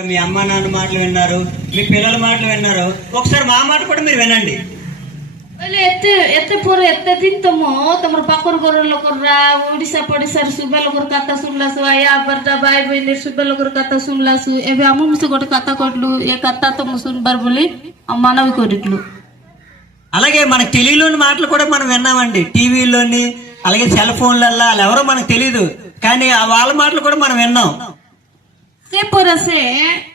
మీ అమ్మ నాన్న మాటలు విన్నారు, మీ పిల్లల మాటలు విన్నారు. ఒకసారి మా మాట కూడా మీరు వినండి. ଏତେ ପରେ ଏତେ ଦିନ ତମ ତମର ପାଖର ଘର ଲୋକରା ଓଡିଶା ପଡିଶାର ସୁବେ ଲୋକର କଥା ଶୁଣିଲାସୁ, ଆୟା ବରଟା ଭାଇ ବହିନ ସୁବେ ଲୋକର କଥା ଶୁଣିଲାସୁ. ଏବେ ଆମ ମିଶ ଗୋଟେ କଥା କହିଲୁ, ଏ କଥା ତମ ଶୁଣିବାର ବୋଲି మనవి కోరిట్లు. అలాగే మనకు తెలియలోని మాటలు కూడా మనం విన్నామండి. టీవీలోని అలాగే సెల్ ఫోన్లలో వాళ్ళు ఎవరో మనకు తెలియదు, కానీ వాళ్ళ మాటలు కూడా మనం విన్నాం. ସେ ପରେ ସେ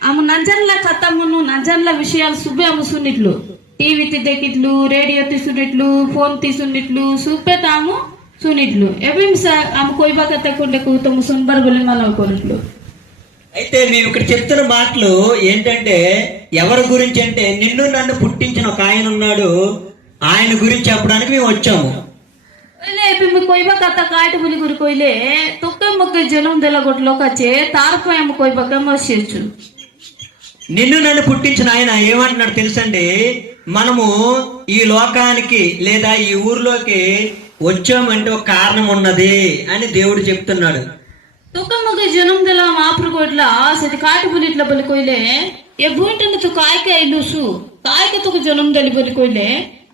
ଆମ ନାଜାନଲା କଥା ମନୁ ନାଜାନଲା విషయాలు సుబే ଆମ ଶୁଣିట్లు, టీవీ తి ଦେଖିట్లు, రేడియో తి ଶୁଣିట్లు, ఫోన్ తి ଶୁଣିట్లు, ସୁବେ ତାମ ଶୁଣିట్లు. ଏବେ ଆମ କହିବା କଥା కొంటే తమ ଶୁଣିବାର ବୋଲି మనవి కోరిట్లు. అయితే మేము ఇక్కడ చెప్తున్న మాటలు ఏంటంటే ఎవరి గురించి అంటే నిన్ను నన్ను పుట్టించిన ఒక ఆయన ఉన్నాడు, ఆయన గురించి చెప్పడానికి మేము వచ్చాము. ଏବେ ମୁଁ କହିବା କଥା କାଟେ ବୋଲି କରି କହିଲେ ତୋକେ ମତେ ଜନ୍ମ ଦେଲା ଗୋଟେ ଲୋକ ଅଛି, ତାର ପାଇଁ ଆମେ କହିବାକୁ ଆମେ ଆସିଛୁ. నిన్ను నన్ను పుట్టించిన ఆయన ఏమంటున్నాడు తెలుసండి, మనము ఈ లోకానికి లేదా ఈ ఊర్లోకి వచ్చామంటే ఒక కారణం ఉన్నది అని దేవుడు చెప్తున్నాడు. ତୋକେ ମତେ ଜନ୍ମ ଦେଲା ମହାପ୍ରଭୁ କହିଲା ସେଠି କାଟେ ବୋଲି ଇట్లా ବୋଲି କହିଲେ, ଏ ଭୂଇଁଟା ତୁ କାହିଁକି ଆଇଲୁସୁ, କାହିଁକି ତୋକେ ଜନ୍ମ ଦେଲି ବୋଲି କହିଲେ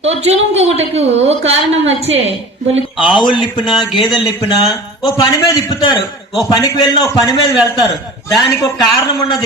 ତୋ ଜନ୍ମକୁ ଗୋଟେକୁ కారణం వచ్చే ବୋଲି. ఆవులు నిప్పినా గేదెలు నిప్పినా ఓ పని మీద ఇప్పుతారు, ఓ పనికి వెళ్ళినా ఒక పని మీద వెళ్తారు. దానికి ఒక కారణం ఉన్నది.